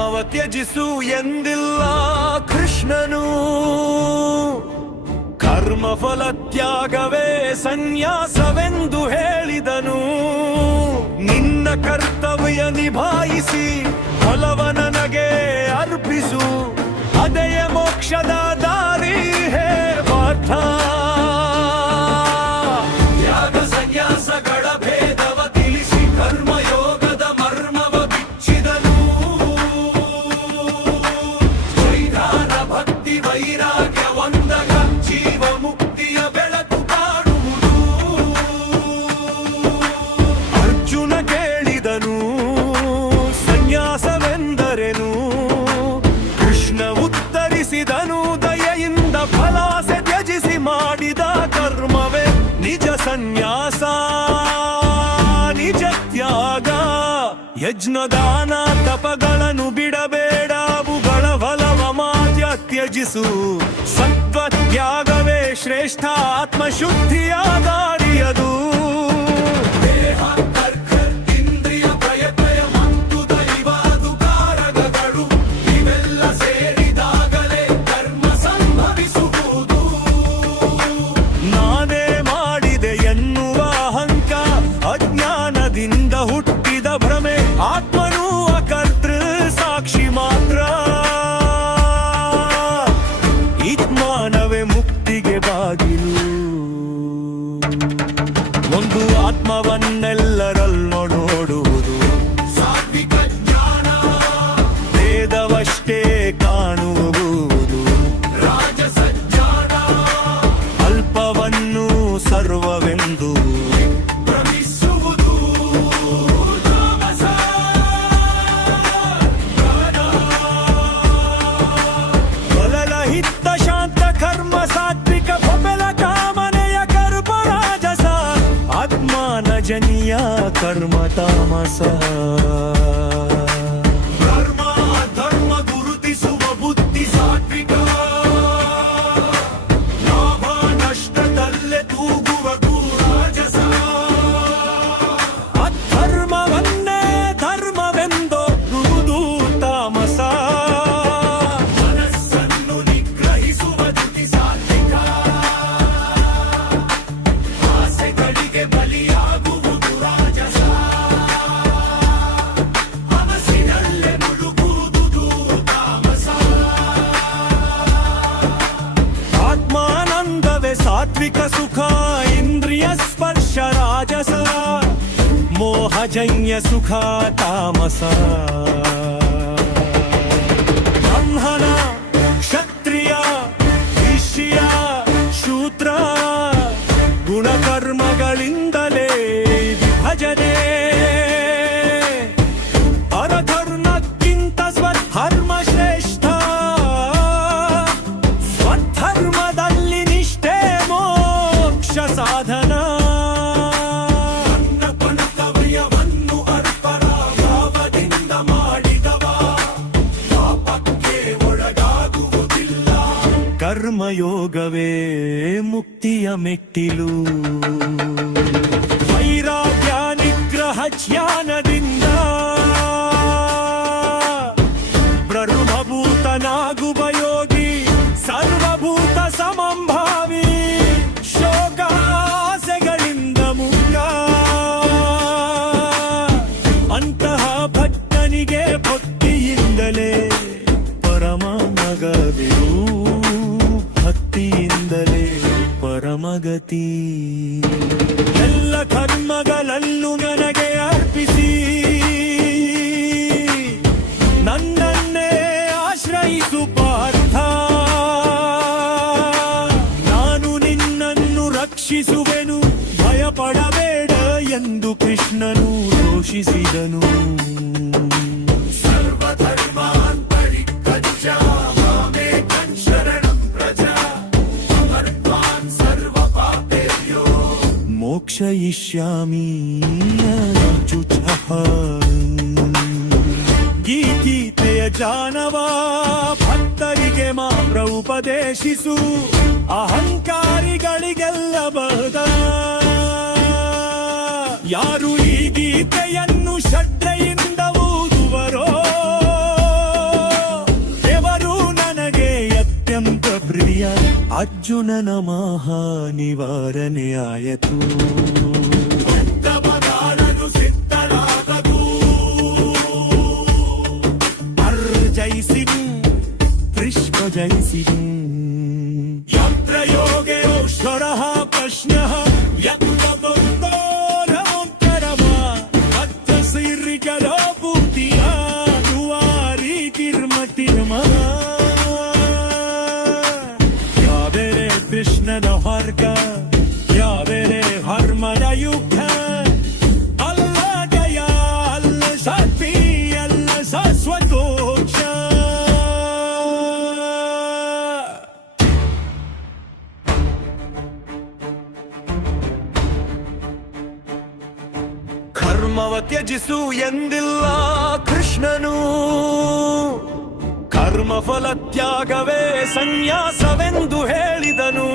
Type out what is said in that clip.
ಧರ್ಮವ ತ್ಯಜಿಸು ಎಂದಿಲ್ಲ ಕೃಷ್ಣನು. ಕರ್ಮಫಲ ತ್ಯಾಗವೇ ಸನ್ಯಾಸವೆಂದು ಹೇಳಿದನು. ನಿನ್ನ ಕರ್ತವ್ಯ ನಿಭಾಯಿಸಿ ಫಲವ ನನಗೆ ಅರ್ಪಿಸು, ಅದೇ ಮೋಕ್ಷದ ದಾರಿ ಹೇ ಪಾರ್ಥ. ತ್ಯಾಗ ಸನ್ಯಾಸಗಳ ಭೇದವ ತಿಳಿಸಿ ಕರ್ಮಯೋಗದ ಮರ್ಮವ ಬಿಚ್ಚಿದನು. ವೈಧಾನ ಭಕ್ತಿ ವೈರಾಗ್ಯ ಒಂದಗ ಜೀವ ಮುಕ್ತಿಯ ಬೆಳಕು ಕಾಣುವುದು. ಅರ್ಜುನ ಕೇಳಿದನು ಸನ್ಯಾಸವೆಂದರೇನು? ಕೃಷ್ಣ ಉತ್ತರಿಸಿದನು ದಯೆಯಿಂದ ಫಲಾಸೆ ತ್ಯಜಿಸಿ ಮಾಡಿದ ಕರ್ಮವೇ ನಿಜ ಸನ್ಯಾಸ, ನಿಜ ತ್ಯಾಗ. ಯಜ್ಞದಾನ ತಪಗಳನ್ನು ಬಿಡಬೇಡ, ಅವುಗಳ ಫಲವ ಮಾತ್ಯ ತ್ಯಜಿಸು. ಸತ್ವ ತ್ಯಾಗವೇ ಶ್ರೇಷ್ಠ, ಆತ್ಮಶುದ್ಧಿಯ ದಾರಿಯದು. ಇಂದ್ರಿಯ ಪ್ರಯತ್ನ ಮತ್ತು ದೈವಾದುಕಾರಕಗಳು ಇವೆಲ್ಲ ಸೇರಿದಾಗಲೇ ಕರ್ಮ ಸಂಭವಿಸುವುದು. ನಾನೇ ಮಾಡಿದೆ ಎನ್ನುವ ಅಹಂಕ ಅಜ್ಞಾನದಿಂದ ಹುಟ್ಟಿದ ಭ್ರಮೆ. ಆತ್ಮನೂ ಅಕರ್ತೃ ಸಾಕ್ಷಿ ಮಾತ್ರ. ಇಜ್ಞಾನವೇ ಮುಕ್ತಿಗೆ ಬಾಗಿಲು. ಒಂದು ಆತ್ಮವನ್ನೆಲ್ಲರಲ್ಲೂ ನೋಡುವುದು ಸಾತ್ವಿಕ ಜ್ಞಾನ. ವೇದವಷ್ಟೇ ಕಾಣುವುದು ರಾಜಸ ಜ್ಞಾನ. ಅಲ್ಪವನ್ನು ಸರ್ವವೆಂದು ಭ್ರಮಿಸುವುದು ತಾಮಸ. ಫಲರಹಿತ ಶಾಂತ ಕರ್ಮ ಸಾತ್ವಿಕ, ಫಲ ಕಾಮನೆಯ ಕರ್ಮ ರಾಜಸ. ಆತ್ಮಾನಜನೀಯ ಕರ್ಮ ತಾಮಸ. ಧರ್ಮ ಧರ್ಮ ಗುರುತಿಸುವ ಬುದ್ಧಿ ಸಾತ್ವಿಕ. ಲಾಭ ನಷ್ಟದಲ್ಲೇ ತೂಗುವ ರಾಜಸ. ಅಧರ್ಮವನ್ನೇ ಧರ್ಮವೆಂದೋರುವುದು ತಾಮಸ. ಮನಸ್ಸನ್ನು ನಿಗ್ರಹಿಸುವ ಧೃತಿ ಸಾತ್ವಿಕ. ಆಸೆಗಳಿಗೆ ಬಲಿಯಾಗುವುದು ರಾಜಸ. ಮನಸ್ಸಿನಲ್ಲೇ ಮುಳುಗುವುದು ತಾಮಸ. ಆತ್ಮಾನಂದವೇ ಸಾತ್ವಿಕ ಸುಖ, ಇಂದ್ರಿಯ ಸ್ಪರ್ಶ ರಾಜಸ. ಮೋಹಜನ್ಯ ಸುಖ ತಾಮಸ. ಬ್ರಾಹ್ಮಣ ಕ್ಷತ್ರಿಯ ವೈಶ್ಯ ಶೂದ್ರ ಗುಣಕರ್ಮಗಳಿಂದಲೇ ವಿಭಜನೆ. ಪರಧರ್ಮಕ್ಕಿಂತ ಸ್ವಧರ್ಮ ಶ್ರೇಷ್ಠ. ಸ್ವಧರ್ಮದಲ್ಲಿ ನಿಷ್ಠೆ ಮೋಕ್ಷ ಸಾಧನ. ನನ್ನ ಕರ್ತವ್ಯವನ್ನು ಅರ್ಪಣ ಭಾವದಿಂದ ಮಾಡಿದವ ಪಾಪಕ್ಕೆ ಒಳಗಾಗುವುದಿಲ್ಲ. ಕರ್ಮಯೋಗವೇ ಮುಕ್ತಿಯ ಮೆಟ್ಟಿಲು. ವೈರಾಗ್ಯ ನಿಗ್ರಹ ಜ್ಞಾನದಿಂದ ಬ್ರಹ್ಮಭೂತನಾಗುವ ಯೋಗಿ ಸರ್ವಭೂತ ಸಮಂಭಾವಿ. ಶೋಕಾಸೆಗಳಿಂದ ಮುಕ್ತ. ಅಂತಹ ಭಕ್ತನಿಗೆ ಭಕ್ತಿಯಿಂದಲೇ ಪರಮ ನಗವಿರು. ಭಕ್ತಿಯಿಂದಲೇ ಪರಮಗತಿ. ಎಲ್ಲ ಕರ್ಮಗಳಲ್ಲೂ ನನಗೆ ಅರ್ಪಿಸಿ ನನ್ನನ್ನೇ ಆಶ್ರಯಿಸು ಪಾರ್ಥ. ನಾನು ನಿನ್ನನ್ನು ರಕ್ಷಿಸುವೆನು, ಭಯಪಡಬೇಡ ಎಂದು ಕೃಷ್ಣನು ಘೋಷಿಸಿದನು. ಸರ್ವಧರ್ಮಾನ್ ಪರಿತ್ಯಜ್ಯ ಮಾಮೇಕಂ ಶರಣಂ ವ್ರಜ. ಅಮರ್ತ್ವಾನ್ ಸರ್ವ ಪಾಪೇಭ್ಯೋ ಮೋಕ್ಷಯಿಷ್ಯಾಮಿ ಅರ್ಜುನಃ. ಗೀತೆಯ ಜಾನವ ಭಕ್ತರಿಗೆ ಮಾತ್ರ ಉಪದೇಶಿಸು. ಅಹಂಕಾರಿಗಳಿಗೆಲ್ಲ ಬಹುದ. ಯಾರು ಈ ಗೀತೆಯನ್ನು ಶ್ರದ್ಧೆಯಿಂದ ಓದುವರೋ ಅರ್ಜುನನ ಮಹಾ ನಿವಾರಣೆ ಆಯತು ಜಯಿಸಿರು ಕೃಷ್ಣ ಜಯಿಸಿರು ಯಂತ್ರಯೋಗೇಶ್ವರ ಪ್ರಶ್ನ ಯತ್ನಬಂಧೋರಮ ಸಿರಿಗರ ಬುದ್ಧಿಯ ದುವಾರಿ ಕಿರ್ಮ ಯಾವೆರೆ ಕೃಷ್ಣನ ವರ್ಗ ಯಾವೆರೆ ಹರ್ಮನ ಯುದ್ಧ ಅಲ್ಲ ಜಯ ಅಲ್ಲ ಸತಿ ಅಲ್ಲ ಶಾಶ್ವತೋಕ್ಷ ಕರ್ಮವ ತ್ಯಜಿಸು ಎಂದಿಲ್ಲ ಕೃಷ್ಣನು ಕರ್ಮಫಲ ತ್ಯಾಗವೇ ಸನ್ಯಾಸವೆಂದು ಹೇಳಿದನು